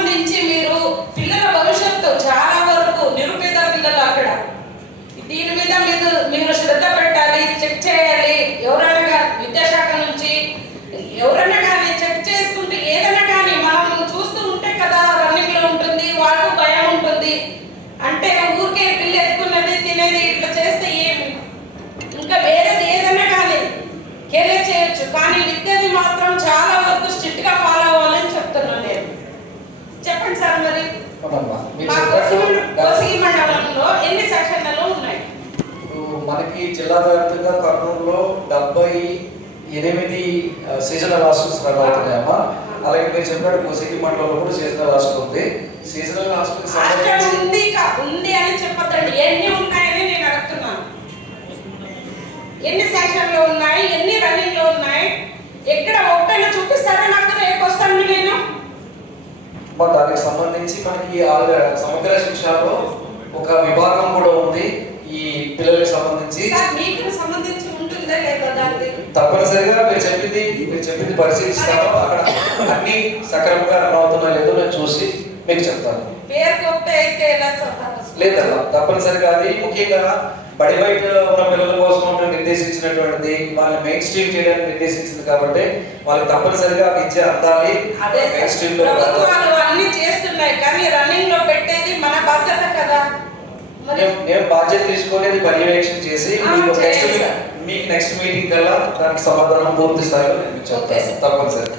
సంబంధించి మీరు పిల్లల భవిష్యత్తు చాలా వరకు నిరుపేద పిల్లలు అక్కడ, దీని మీద మీరు శ్రద్ధ పెట్టాలి, చెక్ చేయాలి. ఎవరైనా విద్యాశాఖ నుంచి ఎవరైనా కానీ చెక్ చేసుకుంటే ఏదైనా కానీ మనం చూస్తూ ఉంటే కదా రన్నింగ్ లో ఉంటుంది, వాళ్ళకు భయం ఉంటుంది. అంటే ఊరికే పిల్ల ఎత్తుకున్నది తినేది ఇట్లా చేస్తే ఏమి, ఇంకా వేరేది ఏదైనా కానీ కేలే చేయొచ్చు, కానీ విద్యది మాత్రం చాలా వరకు స్ట్రిక్ట్ గా ఫాలో అవ్వాలని చెప్తున్నాను నేను. చెప్పండి సార్, మరి మా కోసిగి మండలంలో ఎన్ని సెక్షన్లలో ఉన్నాయి? మనకి జిల్లా వ్యాప్తంగా కర్నూలులో 78 సీజనల్ హాస్టల్స్ రన్ అవుతున్నాయమ్మా. అలాగే మీరు చెప్పినట్టు కోసిగి మండలంలో కూడా సీజనల్ హాస్టల్ ఉంది. సీజనల్ హాస్టల్ ఉంది అని చెప్పొద్దండి, ఎన్ని ఉన్నాయని నేను అడుగుతున్నాను. ఎన్ని సెక్షన్లు ఉన్నాయి, ఎన్ని రన్నింగ్ లో ఉన్నాయి, ఎక్కడ ఒకటైనా చూపిస్తారా నాకు? రేపు వస్తాను నేను. దానికి సంబంధించి మనకి సమగ్ర శిక్షలో ఒక విభాగం కూడా ఉంది ఈ పిల్లలకు సంబంధించి. మీకు సంబంధించి ఉంటుందా లేదా? తప్పనిసరిగా మీరు చెప్పింది పరిశీలిస్తాను. అక్కడ అన్ని సక్రమంగా రన్ అవుతున్నా లేదో నేను చూసి మీకు చెప్తాను. లేదమ్మా, తప్పనిసరిగా అది ముఖ్యంగా బడి బయట ఉన్న పిల్లల కోసం నిర్దేశించినటువంటిది, వాళ్ళని మెయిన్ స్ట్రీమ్ చేయడానికి నిర్దేశించింది కాబట్టి వాళ్ళకి తప్పనిసరిగా విద్య అందాలి. మెయిన్ స్ట్రీమ్ లో అన్ని చేస్తున్నాయి, కానీ రన్నింగ్ లో పెట్టేది మన బాధ్యత కదా. నేను బాధ్యత తీసుకునేది పర్యవేక్షణ చేసి మీకు నెక్స్ట్ మీటింగ్ కల్లా దానికి సమాధానం పూర్తి స్థాయిలో నేను చెప్తాను. తప్పనిసరి.